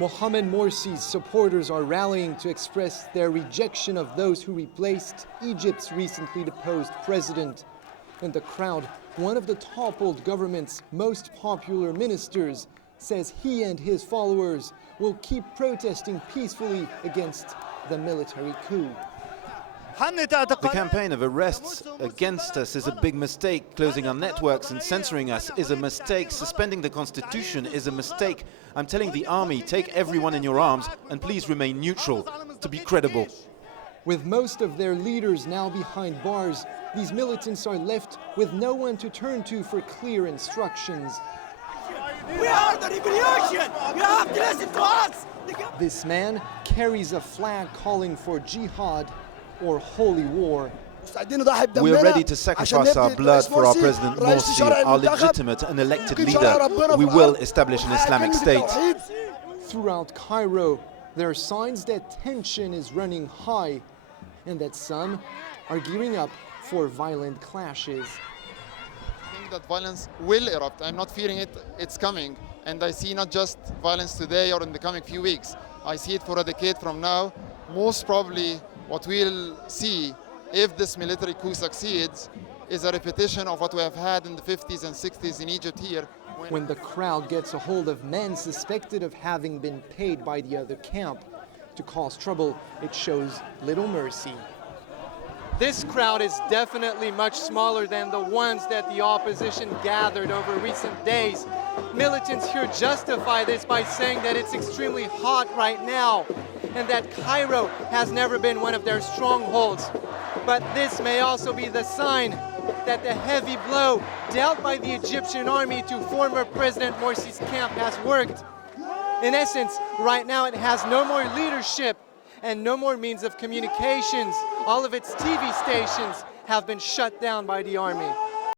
Mohamed Morsi's supporters are rallying to express their rejection of those who replaced Egypt's recently deposed president. In the crowd, one of the toppled government's most popular ministers says he and his followers will keep protesting peacefully against the military coup. The campaign of arrests against us is a big mistake. Closing our networks and censoring us is a mistake. Suspending the constitution is a mistake. I'm telling the army, take everyone in your arms and please remain neutral to be credible. With most of their leaders now behind bars, these militants are left with no one to turn to for clear instructions. We are the revolution! You have to listen to us! This man carries a flag calling for jihad or holy war. We are ready to sacrifice our blood for our President Morsi, our legitimate and elected leader. We will establish an Islamic State. Throughout Cairo, there are signs that tension is running high and that some are gearing up for violent clashes. I think that violence will erupt. I'm not fearing it, it's coming. And I see not just violence today or in the coming few weeks. I see it for a decade from now. Most probably what we'll see if this military coup succeeds is a repetition of what we have had in the 50s and 60s in Egypt here. When the crowd gets a hold of men suspected of having been paid by the other camp to cause trouble, it shows little mercy. This crowd is definitely much smaller than the ones that the opposition gathered over recent days. Militants here justify this by saying that it's extremely hot right now and that Cairo has never been one of their strongholds. But this may also be the sign that the heavy blow dealt by the Egyptian army to former President Morsi's camp has worked. In essence, right now it has no more leadership and no more means of communications. All of its TV stations have been shut down by the army.